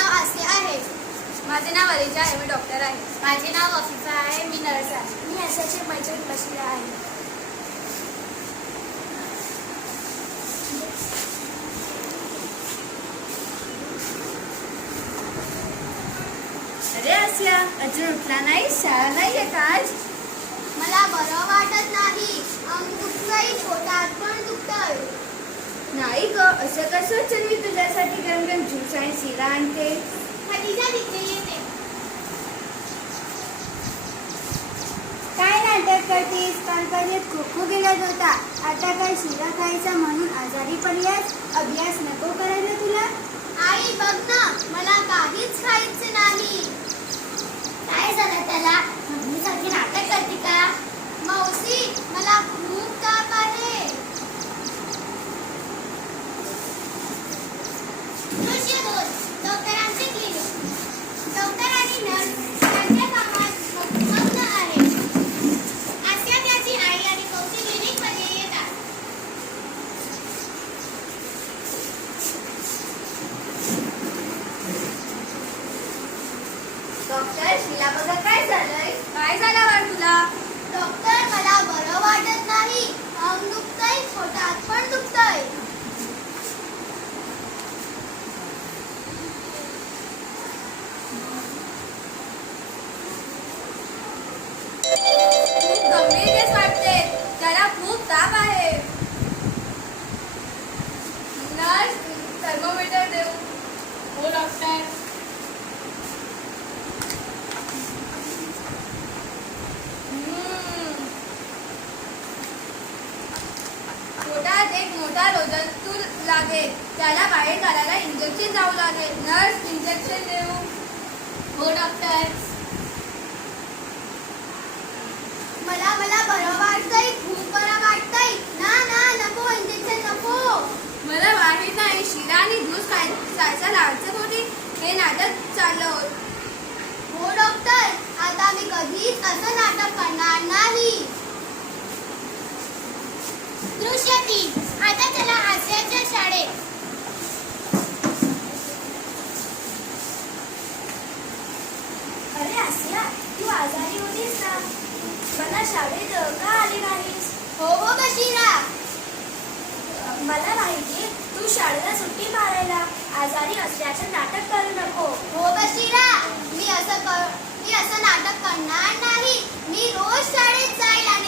नाव आसे आहे. माझे नाव अलिजा आहे मी डॉक्टर आहे. माझे नाव अफिफा आहे मी नर्स आहे. मी आशाची मैत्रीण बसलेला आहे. अरे आसिया अजून उठला नाही? शाळा नाही आहे का आज? मला बरं वाटत नाही. अंग दुखतंय पोटात पण दुखतंय. नाही ग असं कसं चल मी तुझ्यासाठी गरम गरम ज्यूस आणि शिरा आणते काय नाटक करतेस कालपर्यंत खो खो गेलाच होता आता काय शिरा खायचा म्हणून आजारी पडल्यास अभ्यास नको करायला तुला आई बघ ना मला काहीच खायचे नाही काय झालं त्याला मम्मीसारखी नाटक करते का मावशी मला खूप ताप आहे दृश्य दोन डॉक्टरांचे क्लिनिक डॉक्टर आणि नर्स त्यांच्या कामात मग्न आहे आस्या त्याची आई आणि कौशी क्लिनिकमध्ये येतात डॉक्टर शिला बघा काय झालंय काय झालं बाळ तुला डॉक्टर मला बरं वाटत नाही अंग दुखतंय पोटात पण दुखतंय खूप गंभीर केस वाटते त्याला खूप ताप आहे नर्स थर्मोमीटर देऊ हो डॉक्टर हम्म. मोठा रोजंतू लागेल त्याला बाहेर काढायला इंजेक्शन जावं लागेल नर्स इंजेक्शन देऊ. हो डॉक्टर मला मला बरं वाटतंय खूप बरं वाटतंय. ना ना नको इंजेक्शन नको. मला माहीत नाही शिरा आणि खाय खायचा लाडचत होती. हे नाटक चाललं होत. हो डॉक्टर आता मी कधीच असं नाटक करणार नाही. आजारी होतीस ना? मला शाळेत का आली नाहीस? हो हो बशीरा. मला माहिती तू शाळेला सुट्टी मारायला आजारी असल्याचं नाटक करू नको. हो बशीरा. मी असं कर मी असं नाटक करणार नाही. मी रोज शाळेत जायला